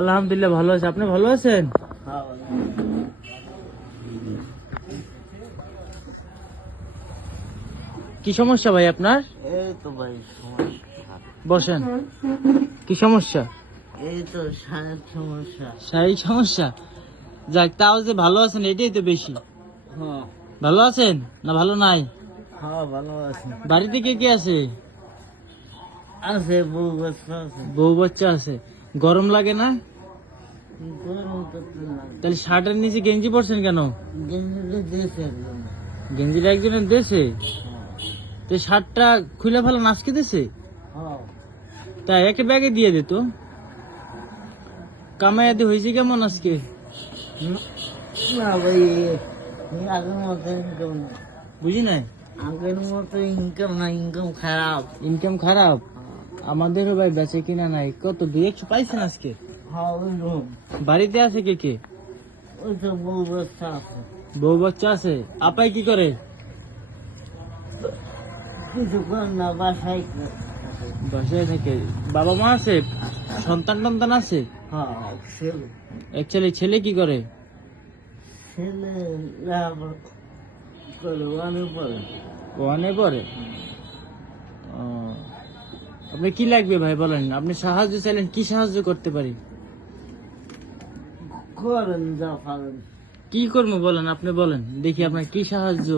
আলহামদুলিল্লাহ ভালো আছে। আপনি ভালো আছেন? হ্যাঁ কি সমস্যা ভাই আপনার? এই তো ভাই সমস্যা। বসেন। কি সমস্যা? এই তো সারের সমস্যা। শারীরিক সমস্যা? যাক তাও যে ভালো আছেন এটাই তো বেশি। হ্যাঁ। ভালো আছেন না ভালো নাই? হ্যাঁ ভালো বাড়িতে কে কে আছে? আছে বউ বাচ্চা আছে। বউ বাচ্চা আছে। গরম লাগে না? গরম তাহলে শার্টের নিচে গেঞ্জি পরছেন কেন? গেঞ্জিটা একজনের দেশে? তো শার্টটা খুলে ফেলা নাচকে দিছে হ্যাঁ। তাই একে ব্যাগে দিয়ে দিত কামাইয়াদি হয়েছে কেমন আজকে? না ভাই আগের মতো ইনকাম বুঝি নাই? আগের মতো ইনকাম না ইনকাম খারাপ। ইনকাম খারাপ? আমাদেরও ভাই বেচে কিনা নাই। কত দুই একশো পাইছেন আজকে? হ্যাঁ বাড়িতে আছে কে কে? বউ বাচ্চা আছে। আপাই কি করে? বাসায় থাকে। বাবা মা আছে? সন্তান টন্তান আছে? হ্যাঁ ছেলে। অ্যাকচুয়ালি ছেলে কি করে? ছেলে ওয়ানে ও। আপনি কি লাগবে ভাই বলেন। আপনি সাহায্য চাইলেন কি সাহায্য করতে পারি? করেন যা পারেন। কি করব বলেন আপনি বলেন। দেখি আপনার কি সাহায্য।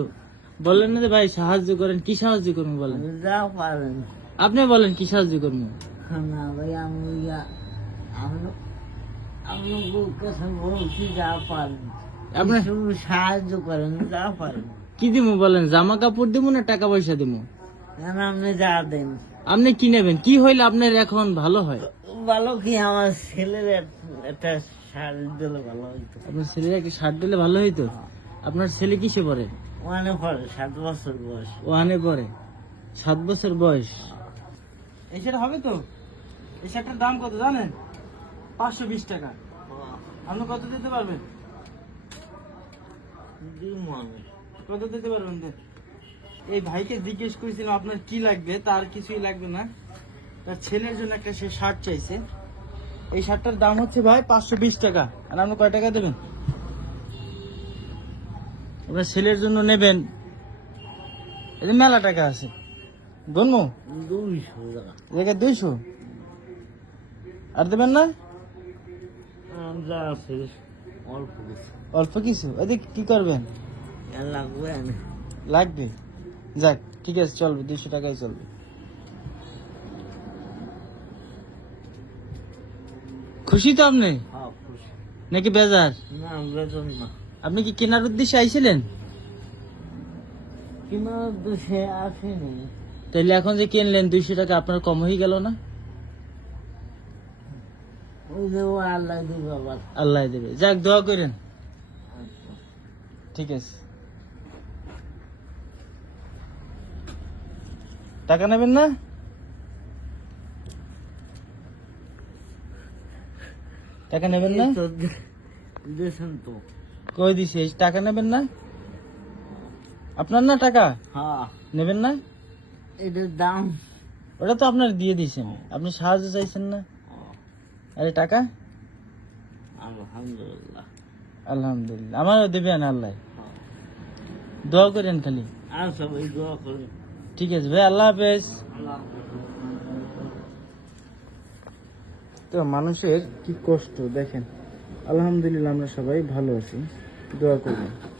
বলেন না ভাই সাহায্য করেন কি সাহায্য করব বলেন। যা পারেন। আপনি বলেন কি সাহায্য করব? না ভাই আমি আমি কাছে বলছি যা পারেন। আপনি সাহায্য করেন যা পারেন। কি দিব বলেন? জামা কাপড় দিব না টাকা পয়সা দিব আপনি যা দেন। আপনি কি নেবেন? কি হইলে আপনার এখন ভালো হয়? ভালো কি আমার ছেলের একটা শাড়ি দিলে ভালো হইতো। আপনার ছেলের একটা শার্ট দিলে ভালো হইতো? আপনার ছেলে কিসে পড়ে? মানে পরে সাত বছর বয়স। ওয়ানে পড়ে। সাত বছর বয়স। এই শার্ট হবে তো? এই শার্টটার দাম কত জানেন? পাঁচশো বিশ টাকা। আপনি কত দিতে পারবেন? কত দিতে পারবেন দেন? এই ভাইকে জিজ্ঞেস করেছিলাম আপনার কি লাগবে? তার কিছুই লাগবে না। তার ছেলের জন্য একটা সে শার্ট চাইছে। এই শার্টটার দাম হচ্ছে ভাই পাঁচশো বিশ টাকা। আর আপনি কয় টাকা দেবেন? আপনার ছেলের জন্য নেবেন। এটা মেলা টাকা আছে। গনমো দুইশো। টাকা দুইশো? আর দেবেন না? অল্প কিছু। ওদিক কি করবেন? লাগবে লাগবে? যাক ঠিক আছে চলবে দুইশো টাকাই চলবে। খুশি তো আপনি? হ্যাঁ খুশি। নাকি বেজার? আপনি কি কেনার উদ্দেশ্যে আইছিলেন? কিন্তু সে আসেনি। তাইলে এখন যে কিনলেন দুইশো টাকা আপনার কম হয়ে গেল না? আল্লাহ দেবে যাক দোয়া করেন। ঠিক আছে। টাকা নেবেন না? টাকা নেবেন না? কই দিছি? টাকা নেবেন না? আপনার না টাকা? হ্যাঁ। নেবেন না? এটার দাম। ওটা তো আপনার দিয়ে দিয়েছেন। আপনি সাহায্য চাইছেন না। আরে টাকা? আলহামদুলিল্লাহ। আলহামদুলিল্লাহ। আমারও দেবেন আল্লাহ। হ্যাঁ। দোয়া করেন খালি। আর সবাই দোয়া করে ঠিক আছে, ভাই, আল্লাহ হাফেজ। তো মানুষের কি কষ্ট, দেখেন। আলহামদুলিল্লাহ আমরা সবাই ভালো আছি। দোয়া করবেন।